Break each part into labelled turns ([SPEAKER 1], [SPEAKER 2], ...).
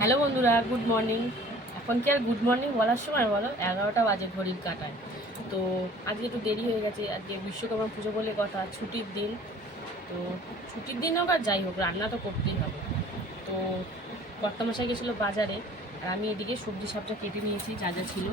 [SPEAKER 1] Hello বন্ধুরা good morning এখন কি আর গুড মর্নিং বলার সময় বলো, এগারোটা বাজে ঘড়ির কাটায়। তো আজকে একটু দেরি হয়ে গেছে, আজকে বিশ্বকর্মা পুজো বলে কথা, ছুটির দিন। তো ছুটির দিন হোক আর যাই হোক, রান্না তো করতেই হবে। তো কর্তামশাই গেছিল বাজারে, আর আমি এদিকে সবজি সবটা কেটে নিয়েছি, যা যা ছিল।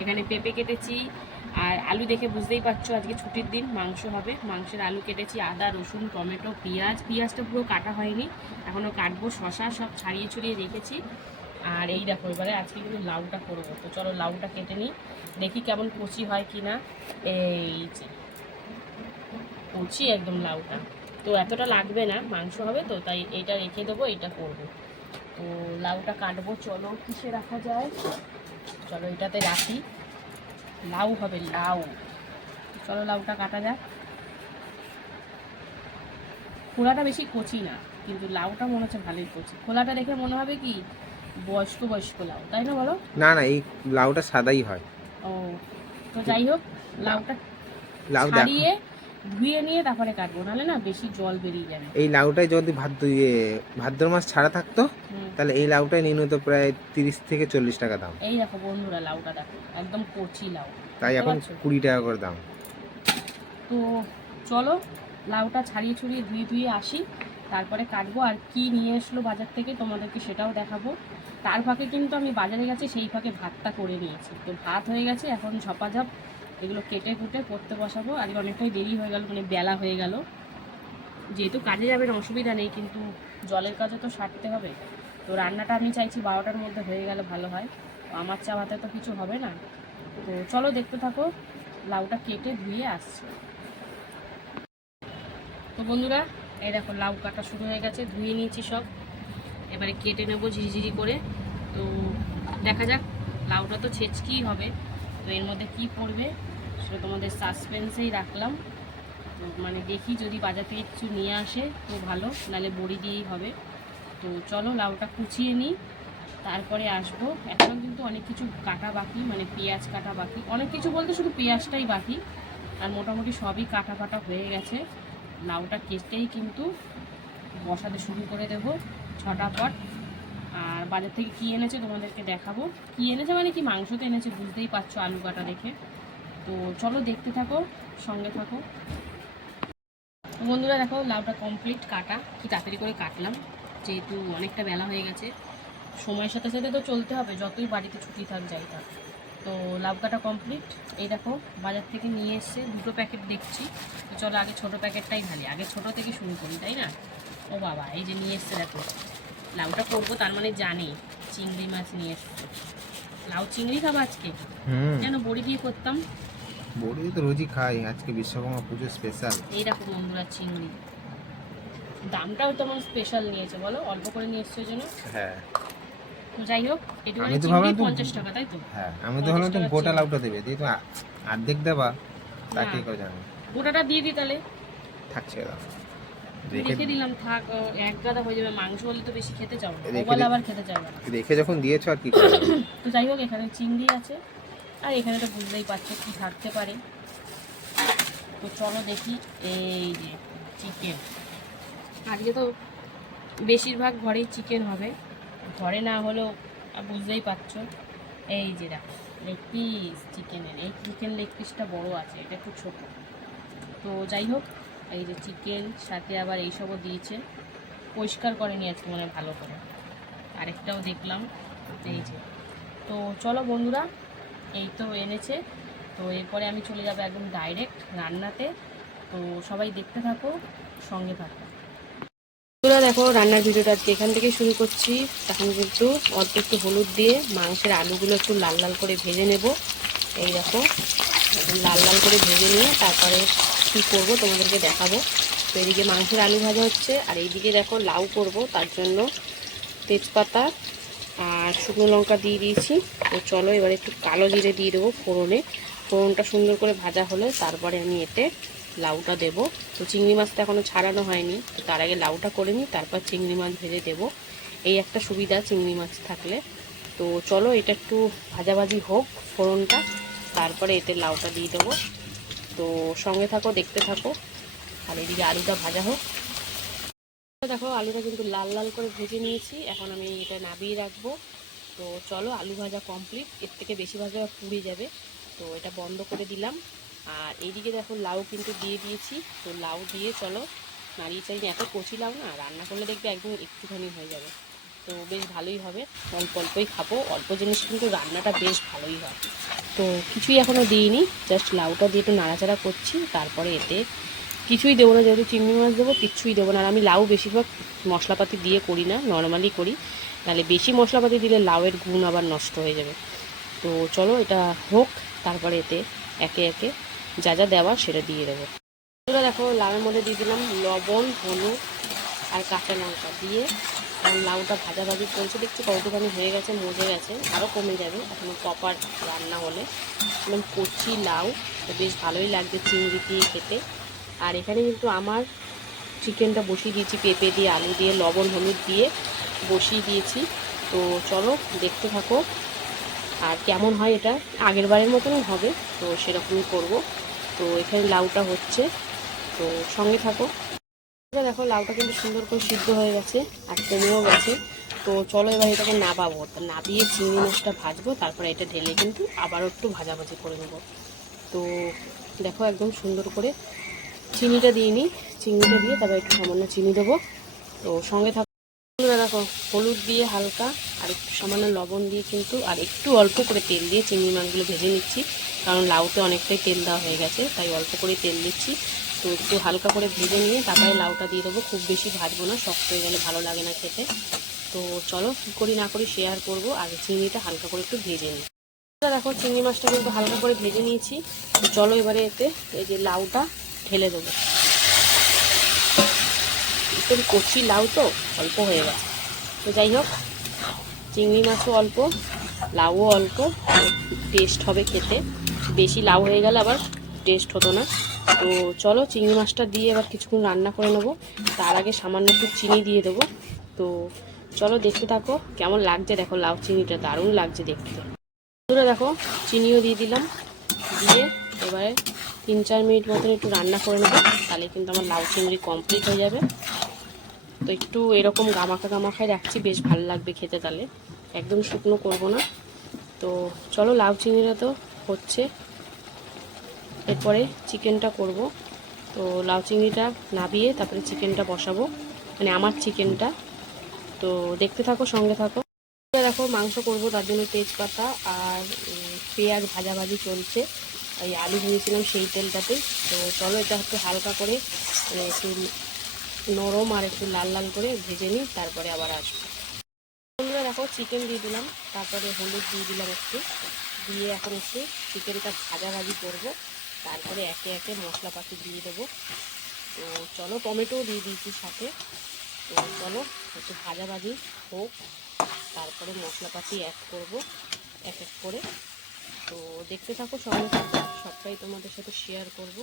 [SPEAKER 1] এখানে পেঁপে কেটেছি আর আলু দেখে বুঝতেই পারছ আজকে ছুটির দিন, মাংস হবে। মাংসের আলু কেটেছি, আদা, রসুন, টমেটো, পেঁয়াজ। পেঁয়াজটা পুরো কাটা হয়নি এখনও কাটবো শশা সব ছাড়িয়ে ছড়িয়ে রেখেছি। আর এই দেখো, এবারে আজকে কিন্তু লাউটা করব। তো চলো লাউটা কেটে নিই, দেখি কেমন কচি হয় কি না এই যে, কচি একদম লাউটা। তো এতটা লাগবে না, মাংস হবে তো, তাই এইটা রেখে দেবো এইটা করব। তো লাউটা কাটবো, চলো কিসে রাখা যায়? চলো এটাতে রাখি। লাউ হবে লাউ। চলো লাউটা কাটা যাক। খোলাটা বেশি কচি না কিন্তু লাউটা মনে হচ্ছে ভালোই কচি। খোলাটা দেখে মনে হবে কি বয়স্ক বয়স্ক লাউ তাই না বলো?
[SPEAKER 2] না না এই লাউটা সাদাই হয়।
[SPEAKER 1] ও তো যাই হোক লাউটা
[SPEAKER 2] লাউ দেখো।
[SPEAKER 1] ছাড়িয়ে ধুয়ে নিয়ে তারপরে কাটবো নাহলে না বেশি জল বেরিয়ে যাবে।
[SPEAKER 2] এই লাউটায় যদি ভাদ্র ইয়ে ভাদ্র মাস ছাড়া থাকতো তাহলে এই লাউটায় নিয়ে নিত প্রায় তিরিশ থেকে চল্লিশ টাকা দাম।
[SPEAKER 1] এই দেখো বন্ধুরা লাউটা দেখো একদম কচি লাউ।
[SPEAKER 2] তাই এখন? কুড়ি টাকা করে দাম।
[SPEAKER 1] তো চলো লাউটা ছাড়িয়ে ছড়িয়ে ধুয়ে ধুয়ে আসি তারপরে কাটবো আর কি নিয়ে আসলো বাজার থেকে তোমাদেরকে সেটাও দেখাবো। তার ফাঁকে কিন্তু আমি বাজারে গেছি সেই ফাঁকে ভাতটা করে নিয়েছি। তো ভাত হয়ে গেছে এখন ঝপাঝপ এগুলো কেটে কুটে পড়তে বসাবো। আজকে অনেকটাই দেরি হয়ে গেল মানে বেলা হয়ে গেল। যেহেতু কাজে যাবেন অসুবিধা নেই, কিন্তু জলের কাজও তো সারতে হবে। তো রান্নাটা আমি চাইছি বারোটার মধ্যে হয়ে গেলে ভালো হয়। আমার চাওয়াতে তো কিছু হবে না। তো চলো দেখতে থাকো, লাউটা কেটে ধুয়ে আসছে। তো বন্ধুরা, এই দেখো লাউ কাটা শুরু হয়ে গেছে, ধুয়ে নিয়েছি সব। এবারে কেটে নেব ঝিরিঝিরি করে। তো দেখা যাক, লাউটা তো ছেচকিই হবে। তো এর মধ্যে কি পড়বে? সেটা তোমাদের সাসপেন্সেই রাখলাম। তো মানে দেখি যদি বাজার থেকে কিছু নিয়ে আসে তো ভালো, নাহলে বড়ি দিয়েই হবে। তো চলো লাউটা কুচিয়ে নিই, তারপরে আসব। এখন কিন্তু অনেক কিছু কাটা বাকি মানে পেঁয়াজ কাটা বাকি। অনেক কিছু বলতে শুধু পেঁয়াজটাই বাকি, আর মোটামুটি সবই কাটা ফাটা হয়ে গেছে। লাউটা কেটেই কিন্তু বসাতে শুরু করে দেব ছটা পট। আর বাজার থেকে কী এনেছে তোমাদেরকে দেখাবো। কী এনেছে মানে কি মাংস তো এনেছে, বুঝতেই পারছ আলু কাটা দেখে। তো চলো দেখতে থাকো, সঙ্গে থাকো। বন্ধুরা দেখো, লাউটা কমপ্লিট কাটা, কি তাড়াতাড়ি করে কাটলাম, যেহেতু অনেকটা বেলা হয়ে গেছে। সময়ের সাথে সাথে তো চলতে হবে, যতই বাড়িতে ছুটি থাক, যাই থাক। তো লাউ কাটা কমপ্লিট এই দেখো, বাজার থেকে নিয়ে এসছে দুটো প্যাকেট দেখছি। তো চলো আগে ছোটো প্যাকেটটাই ঢালি। আগে ছোটো থেকে শুরু করি, তাই না? ও বাবা, এই যে নিয়ে এসছে, দেখো। লাউটা করব, তার মানে জানি, চিংড়ি মাছ নিয়ে এসছে। লাউ চিংড়ি খাব আজকে। যেন বড়ি দিয়ে করতাম।
[SPEAKER 2] বড়ি তো রোজই খাই আজকে বিশ্বকর্মা পুজো স্পেশাল
[SPEAKER 1] এই দেখো বন্ধুরা চিংড়ি। দামটাও তেমন স্পেশাল নিয়েছে বলো? অল্প করে নিয়ে এসছে জন্য?
[SPEAKER 2] হ্যাঁ।
[SPEAKER 1] তো যাই হোক
[SPEAKER 2] আমি তো ভাবলাম
[SPEAKER 1] পঞ্চাশ টাকা তাই তো?
[SPEAKER 2] হ্যাঁ আমি তো ভাবলাম তুমি গোটা লাউটা দেবে দিয়ে তো আ- অর্ধেক দেবা তা
[SPEAKER 1] না।
[SPEAKER 2] কে কেউ জানে
[SPEAKER 1] গোটাটা দিয়ে দিই তাহলে।
[SPEAKER 2] থাকছে দাও। রেখে
[SPEAKER 1] দিলাম থাক এক গাদা হয়ে যাবে মাংস হলে তো বেশি খেতে চাও না। আবার খেতে চাইবে না।
[SPEAKER 2] রেখে যখন দিয়েছ আর কি
[SPEAKER 1] তো যাই হোক এখানে চিংড়ি আছে। আর এখানে তো বুঝতেই পারছ কি থাকতে পারে। তো চলো দেখি এই যে চিকেন আজকে তো বেশিরভাগ ঘরেই চিকেন হবে। ঘরে না হলেও বুঝতেই পারছ। এই যে দেখো লেগ পিস চিকেনের এই চিকেন লেগ পিসটা বড় আছে এটা একটু ছোট। তো যাই হোক এই যে চিকেন, সাথে আবার এইসবও দিয়েছে। পরিষ্কার করে নিয়ে আজকে মানে ভালো করে। আরেকটাও দেখলাম, এই যে। তো চলো বন্ধুরা, এই তো এনেছে। তো এরপরে আমি চলে যাব একদম ডাইরেক্ট রান্নাতে। তো সবাই দেখতে থাকো, সঙ্গে থাকো। বন্ধুরা দেখো, রান্নার ভিডিওটা যেখান থেকে শুরু করছি। তখন কিন্তু অল্প একটু হলুদ দিয়ে মাংসের আলুগুলো একটু লাল লাল করে ভেজে নেব। এই দেখো লাল লাল করে ভেজে নিয়ে তারপরে কী করব তোমাদেরকে দেখাবো। তো এদিকে মাংসের আলু ভাজা হচ্ছে, আর এইদিকে দেখো লাউ করব, তার জন্য তেজপাতা আর শুকনো লঙ্কা দিয়ে দিয়েছি। তো চলো এবার একটু কালো জিরে দিয়ে দেবো ফোড়নে। ফোড়নটা সুন্দর করে ভাজা হলে, তারপরে আমি এতে লাউটা দেব। তো চিংড়ি মাছটা এখনও ছাড়ানো হয়নি, তো তার আগে লাউটা করে নিই, তারপর চিংড়ি মাছ ভেজে দেব। এই একটা সুবিধা চিংড়ি মাছ থাকলে। তো চলো এটা একটু ভাজাভাজি হোক ফোড়নটা, তারপরে এতে লাউটা দিয়ে দেবো। তো সঙ্গে থাকো, দেখতে থাকো। আর এদিকে আলুটা ভাজা হোক। দেখো, আলুটা কিন্তু লাল লাল করে ভেজে নিয়েছি। এখন আমি এটা নাবিয়ে রাখব। তো চলো, আলু ভাজা কমপ্লিট এর থেকে বেশি ভাজা পুড়ে যাবে। তো এটা বন্ধ করে দিলাম। আর এইদিকে দেখো, লাউ কিন্তু দিয়ে দিয়েছি। তো লাউ দিয়ে চলো, নাড়িয়ে চাই এত কচি লাউ না, রান্না করলে দেখবে একদম একটুখানি হয়ে যাবে। তো বেশ ভালোই হবে। অল্প অল্পই খাব। অল্প জিনিস কিন্তু রান্নাটা বেশ ভালোই হয়। তো কিছুই এখনও দিইনি। জাস্ট লাউটা দিয়ে একটু নাড়াচাড়া করছি। তারপরে এতে কিছুই দেবো না। যেহেতু চিংড়ি মাছ দেবো, কিচ্ছুই দেবো না। আর আমি লাউ বেশিরভাগ মশলাপাতি দিয়ে করি না, নর্মালি করি। তাহলে বেশি মশলাপাতি দিলে লাউয়ের গুণ আবার নষ্ট হয়ে যাবে। তো চলো এটা হোক। তারপরে এতে একে একে যা যা দেওয়া সেটা দিয়ে দেবো। দেখো, লাউয়ের মধ্যে দিয়ে দিলাম লবণ, হলুদ আর কাঁচা লঙ্কা। দিয়ে এখন লাউটা ভাজা ভাজি চলছে দেখছি কতখানি হয়ে গেছে, মজে গেছে আরও কমে যাবে। এখনও প্রপার রান্না হলে। একদম কচি লাউ, তো বেশ ভালোই লাগছে চিংড়ি দিয়ে খেতে। আর এখানে কিন্তু আমার চিকেনটা বসিয়ে দিয়েছি, পেঁপে দিয়ে, আলু দিয়ে, লবণ, হলুদ দিয়ে বসিয়ে দিয়েছি। তো চলো দেখতে থাকো। আর কেমন হয় এটা? আগের বারের মতনই হবে, তো সেরকমই করব। তো এখানে লাউটা হচ্ছে, তো সঙ্গে থাকো। দেখো, লাউটা কিন্তু সুন্দর করে সিদ্ধ হয়ে গেছে আর কমেও গেছে। তো চলো এবার এটাকে নাবাবো। নাবিয়ে চিংড়ি মাছটা ভাজবো, তারপরে এটা ঢেলে কিন্তু আবারও একটু ভাজাভাজি করে নেব। তো দেখো, একদম সুন্দর করে চিনিটা দিয়ে নিই। চিনিটা দিয়ে তারপর একটু সামান্য চিনি দেবো। তো সঙ্গে থাকো দেখো, হলুদ দিয়ে হালকা আর একটু সামান্য লবণ দিয়ে কিন্তু আর একটু অল্প করে তেল দিয়ে চিংড়ি মাছগুলো ভেজে নিচ্ছি। কারণ লাউতে অনেকটাই তেল দেওয়া হয়ে গেছে, তাই অল্প করে তেল দিচ্ছি। তো একটু হালকা করে ভেজে নিয়ে তারপরে লাউটা দিয়ে দেবো। খুব বেশি ভাজবো না, শক্ত হয়ে গেলে ভালো লাগে না খেতে। তো চলো কী করি না করি শেয়ার করব আর চিংড়িটা হালকা করে একটু ভেজে নিই। দেখো চিংড়ি মাছটা কিন্তু হালকা করে ভেজে নিয়েছি। তো চলো এবারে এতে এই যে লাউটা ঢেলে দেবো। একদম কচি লাউ তো, অল্প হয়ে গেছে। তো যাই হোক, চিংড়ি মাছও অল্প, লাউও অল্প টেস্ট হবে খেতে। বেশি লাউ হয়ে গেলে আবার টেস্ট হতো না। তো চলো চিংড়ি মাছটা দিয়ে এবার কিছুক্ষণ রান্না করে নেব। তার আগে সামান্য একটু চিনি দিয়ে দেবো। তো চলো দেখতে থাকো, কেমন লাগছে দেখো লাউ চিনিটা, দারুণ লাগছে দেখতে। বন্ধুরা দেখো, চিনিও দিয়ে দিলাম। দিয়ে এবারে তিন চার মিনিট মতন একটু রান্না করে নেব, তাহলে কিন্তু আমার লাউ চিংড়ি কমপ্লিট হয়ে যাবে। তো একটু এরকম গামাখা গামাখায় রাখছি, বেশ ভালো লাগবে খেতে তাহলে। একদম শুকনো করব না। তো চলো লাউ চিংড়িটা তো হচ্ছে। এরপরে চিকেনটা করব। তো লাউ চিংড়িটা নাবিয়ে তারপরে চিকেনটা বসাবো। মানে আমার চিকেনটা। তো দেখতে থাকো, সঙ্গে থাকো। দেখো, মাংস করব, তার জন্য তেজপাতা আর পেঁয়াজ ভাজাভাজি চলছে। এই আলু ভেজেছিলাম সেই তেলটাতে। তো চলো এটা একটু হালকা করে মানে একটু নরম আর একটু লাল লাল করে ভেজে নিই, তারপরে আবার আসব। বন্ধুরা দেখো, চিকেন দিয়ে দিলাম। তারপরে হলুদ দিয়ে দিলাম একটু। দিয়ে এখন একটু চিকেনটা ভাজাভাজি করব। তারপরে একে একে মশলাপাতি দিয়ে দেবো। তো চলো টমেটোও দিয়ে দিয়েছি সাথে। তো চলো একটু ভাজাভাজি হোক, তারপরে মশলাপাতি অ্যাড করব, এক এক করে। তো দেখতে থাকো সঙ্গে থাকো সবটাই তোমাদের সাথে শেয়ার করব।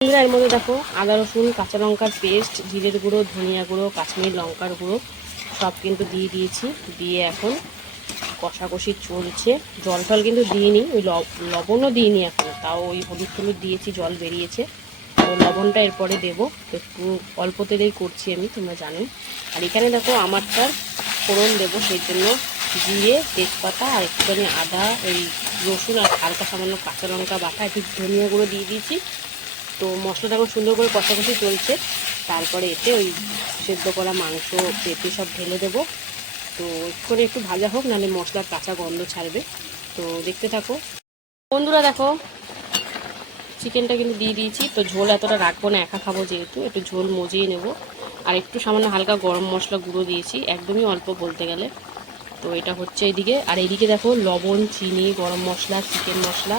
[SPEAKER 1] এর মধ্যে দেখো আদা, রসুন, কাঁচা লঙ্কার পেস্ট জিরের গুঁড়ো, ধনিয়া গুঁড়ো, কাশ্মীর লঙ্কার গুঁড়ো, সব কিন্তু দিয়ে দিয়েছি। দিয়ে এখন কষাকষি চলছে। জল টল কিন্তু দিইনি, ওই লব- লবণও দিইনি এখন। তাও ওই হলুদ টলুদ দিয়েছি, জল বেরিয়েছে। তো লবণটা এরপরে দেবো। একটু অল্প তেলেই করছি আমি, তোমরা জানো আর এখানে দেখো আমারটার ফোড়ন দেবো, সেই জন্য জিরে, তেজপাতা আর একটুখানি আদা, এই রসুন আর হালকা সামান্য কাঁচা লঙ্কা বাটা, একটু ধনিয়া গুঁড়ো দিয়ে দিয়েছি। তো মশলাটা এখন সুন্দর করে কষাকষি চলছে। তারপরে এতে ওই সেদ্ধ করা মাংস, পেঁপে সব ঢেলে দেবো। তো করে একটু ভাজা হোক, নাহলে মশলার কাঁচা গন্ধ ছাড়বে। তো দেখতে থাকো। বন্ধুরা দেখো, চিকেনটা কিন্তু দিয়ে দিয়েছি। তো ঝোল এতটা রাখব না, একা খাব যেহেতু, একটু ঝোল মজিয়ে নেব। আর একটু সামান্য হালকা গরম মশলা গুঁড়ো দিয়েছি, একদমই অল্প বলতে গেলে। তো এটা হচ্ছে এদিকে। আর এইদিকে দেখো, লবণ, চিনি, গরম মশলা, চিকেন মশলা,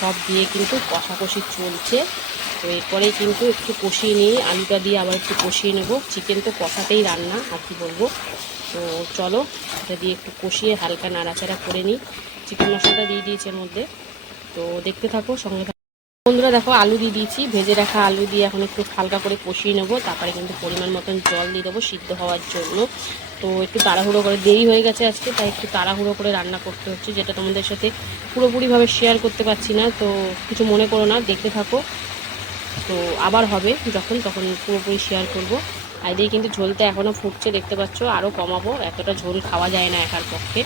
[SPEAKER 1] সব দিয়ে কিন্তু কষাকষি চলছে। তো এরপরেই কিন্তু একটু কষিয়ে নিয়ে আলুটা দিয়ে আবার একটু কষিয়ে নেব। চিকেন তো কষাতেই রান্না, আর কি বলব? তো চলো, এটা দিয়ে একটু কষিয়ে হালকা নাড়াচাড়া করে নিই। চিকেন মশলাটা দিয়ে দিয়েছি এর মধ্যে। তো দেখতে থাকো, সঙ্গে থাকো। বন্ধুরা দেখো, আলু দিয়ে দিয়েছি। ভেজে রাখা আলু দিয়ে এখন একটু হালকা করে কষিয়ে নেব। তারপরে কিন্তু পরিমাণ মতন জল দিয়ে দেবো সিদ্ধ হওয়ার জন্য। তো একটু তাড়াহুড়ো করে, দেরি হয়ে গেছে আজকে, তাই একটু তাড়াহুড়ো করে রান্না করতে হচ্ছে, যেটা তোমাদের সাথে পুরোপুরিভাবে শেয়ার করতে পারছি না। তো কিছু মনে করো না, দেখতে থাকো। তো আবার হবে যখন, তখন পুরোপুরি শেয়ার করব। আর দিয়ে কিন্তু ঝোলটা এখনও ফুটছে, দেখতে পাচ্ছ আরও কমাবো। এতটা ঝোল খাওয়া যায় না একার পক্ষে।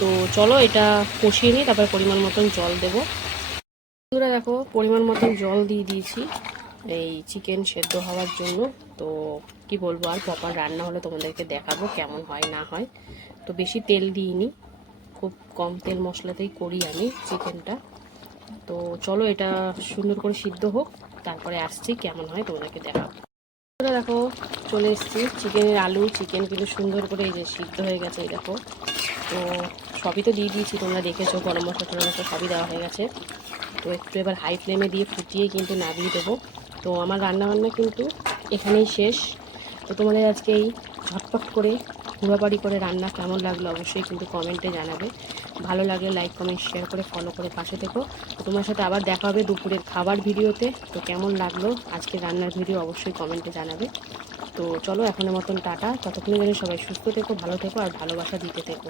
[SPEAKER 1] তো চলো এটা কষিয়ে নিই তারপর পরিমাণ মতন জল দেবো। বন্ধুরা দেখো, পরিমাণ মতন জল দিয়ে দিয়েছি এই চিকেন সেদ্ধ হওয়ার জন্য। তো কি বলব আর প্রপার রান্না হলে তোমাদেরকে দেখাবো কেমন হয়, না হয়। তো বেশি তেল দিইনি, খুব কম তেল মশলাতেই করি আমি চিকেনটা তো চলো এটা সুন্দর করে সিদ্ধ হোক। তারপরে আসছি, কেমন হয় তোমাদেরকে দেখাবো বন্ধুরা দেখো, চলে এসেছি। চিকেনের আলু চিকেন কিন্তু সুন্দর করে এই যে সিদ্ধ হয়ে গেছে, এই দেখো। তো সবই তো দিয়ে দিয়েছি, তোমরা দেখেছ, গরম মশলা, টরম মশলা সবই দেওয়া হয়ে গেছে। তো একটু এবার হাই ফ্লেমে দিয়ে ফুটিয়ে কিন্তু নামিয়ে দেবো। তো আমার রান্নাবান্না কিন্তু এখানেই শেষ। তো তোমাদের আজকে এই ঝটপট করে ঘুরাবাড়ি করে রান্না কেমন লাগল অবশ্যই কিন্তু কমেন্টে জানাবে। ভালো লাগলে লাইক কমেন্ট শেয়ার করে ফলো করে পাশে থেকো। তো তোমার সাথে আবার দেখা হবে দুপুরের খাবার ভিডিওতে। তো কেমন লাগল আজকে রান্নার ভিডিও অবশ্যই কমেন্টে জানাবে। তো চলো এখনের মতন টাটা। ততক্ষণে যেন সবাই সুস্থ থেকো, ভালো থেকো আর ভালোবাসা দিতে থেকো।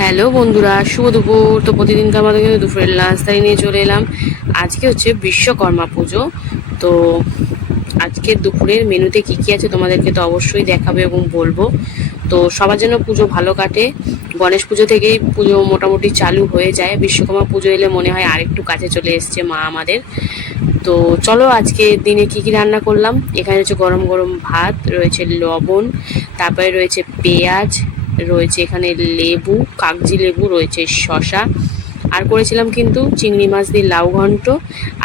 [SPEAKER 1] হ্যালো বন্ধুরা, শুভ দুপুর। তো প্রতিদিনকার মতো কিন্তু দুপুরের লাঞ্চ তাই নিয়ে চলে এলাম। আজকে হচ্ছে বিশ্বকর্মা পুজো। তো আজকে দুপুরের মেনুতে কি কি আছে তোমাদেরকে তো অবশ্যই দেখাবে এবং বলব। তো সবার জন্য পুজো ভালো কাটে। গণেশ পুজো থেকেই পুজো মোটামুটি চালু হয়ে যায়। বিশ্বকর্মা পুজো এলে মনে হয় আরেকটু কাছে চলে এসছে মা আমাদের। তো চলো আজকে দিনে কি কি রান্না করলাম? এখানে রয়েছে গরম গরম ভাত, রয়েছে লবণ, তারপরে রয়েছে পেঁয়াজ, রয়েছে এখানে লেবু, কাগজি লেবু, রয়েছে শশা আর করেছিলাম কিন্তু চিংড়ি মাছ দিয়ে লাউ ঘন্ট।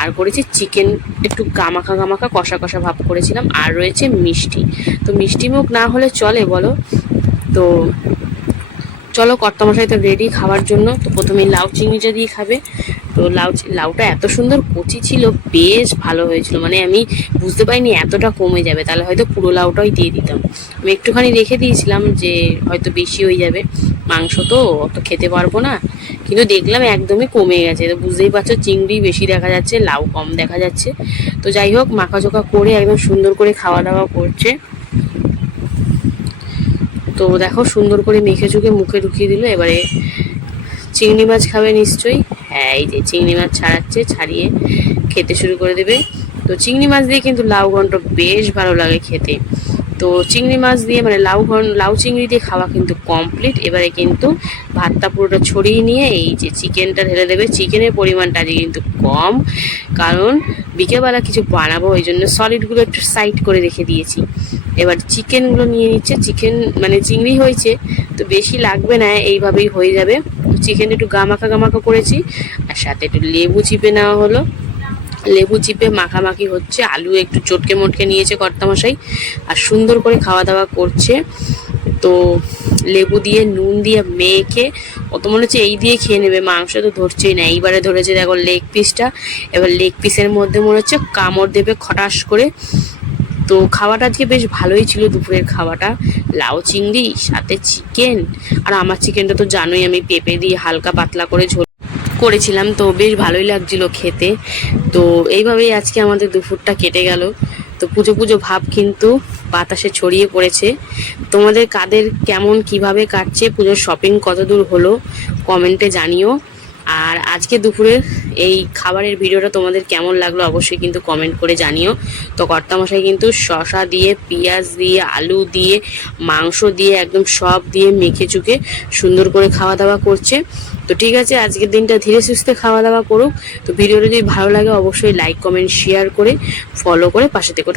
[SPEAKER 1] আর করেছি চিকেন, একটু গামাখা গামাখা কষা কষা ভাব করেছিলাম। আর রয়েছে মিষ্টি। তো মিষ্টি মুখ না হলে চলে বলো। তো চলো কর্তামশাই তো রেডি খাওয়ার জন্য। তো প্রথমে লাউ চিংড়িটা দিয়ে খাবে। তো লাউ লাউটা এত সুন্দর কচি ছিল, বেশ ভালো হয়েছিল। মানে আমি বুঝতে পারিনি এতটা কমে যাবে। তাহলে হয়তো পুরো লাউটাই দিয়ে দিতাম। আমি একটুখানি রেখে দিয়েছিলাম যে হয়তো বেশি হয়ে যাবে। মাংস তো অত খেতে পারব না। কিন্তু দেখলাম একদমই কমে গেছে। তো বুঝতেই পারছ, চিংড়ি বেশি দেখা যাচ্ছে, লাউ কম দেখা যাচ্ছে। তো যাই হোক মাখাচোকা করে একদম সুন্দর করে খাওয়া দাওয়া করছে। তো দেখো সুন্দর করে মেখে চুকে মুখে ঢুকিয়ে দিল, এবারে চিংড়ি মাছ খাবে নিশ্চয়ই। হ্যাঁ এই যে চিংড়ি মাছ ছাড়াচ্ছে, ছাড়িয়ে খেতে শুরু করে দেবে। তো চিংড়ি মাছ দিয়ে কিন্তু লাউ ঘন্ট বেশ ভালো লাগে খেতে। তো চিংড়ি মাছ দিয়ে মানে লাউ ঘন, লাউ চিংড়ি দিয়ে খাওয়া কিন্তু কমপ্লিট এবারে কিন্তু ভাতটা পুরোটা ছড়িয়ে নিয়ে এই যে চিকেনটা ঢেলে দেবে। চিকেনের পরিমাণটা আজকে কিন্তু কম, কারণ বিকেলবেলা কিছু বানাবো, ওই জন্য সলিডগুলো একটু সাইড করে রেখে দিয়েছি। এবার চিকেনগুলো নিয়ে নিচ্ছে। চিকেন মানে চিংড়ি হয়েছে, তো বেশি লাগবে না, এইভাবেই হয়ে যাবে। চিকেন একটু গামাখা গামাখা করেছি, আর সাথে একটু লেবু চিপে নেওয়া হলো। লেবু চিপে মাখামাখি হচ্ছে, আলু একটু চটকে মটকে নিয়েছে কর্তামশাই, আর সুন্দর করে খাওয়া দাওয়া করছে। তো লেবু দিয়ে, নুন দিয়ে মেখে অত মনে হচ্ছে এই দিয়ে খেয়ে নেবে, মাংস তো ধরছেই না। এইবারে ধরেছে দেখো লেগ পিসটা এবার লেগ পিসের মধ্যে মনে হচ্ছে কামড় দেবে খটাস করে। তো খাওয়াটা আজকে বেশ ভালোই ছিল দুপুরের খাওয়াটা। লাউ চিংড়ি, সাথে চিকেন আর আমার চিকেনটা তো জানোই আমি পেঁপে দিয়ে হালকা পাতলা করে ঝোল করেছিলাম, তো বেশ ভালোই লাগছিল খেতে। তো এইভাবেই আজকে আমাদের দুপুরটা কেটে গেল। তো পুজো পুজো ভাব কিন্তু বাতাসে ছড়িয়ে পড়েছে। তোমাদের কাদের কেমন, কীভাবে কাটছে, পুজোর শপিং কতদূর হলো কমেন্টে জানিও। আর আজকে দুপুরের এই খাবারের ভিডিওটা তোমাদের কেমন লাগল অবশ্যই কিন্তু কমেন্ট করে জানিও। তো কর্তামশাই কিন্তু শশা দিয়ে, পেঁয়াজ দিয়ে, আলু দিয়ে, মাংস দিয়ে, একদম সব দিয়ে মেখে চুকে সুন্দর করে খাওয়া দাওয়া করছে। তো ঠিক আছে, আজকের দিনটা ধীরে সুস্থে খাওয়া দাওয়া করুক। তো ভিডিওটা যদি ভালো লাগে অবশ্যই লাইক কমেন্ট শেয়ার করে ফলো করে পাশে থেকে।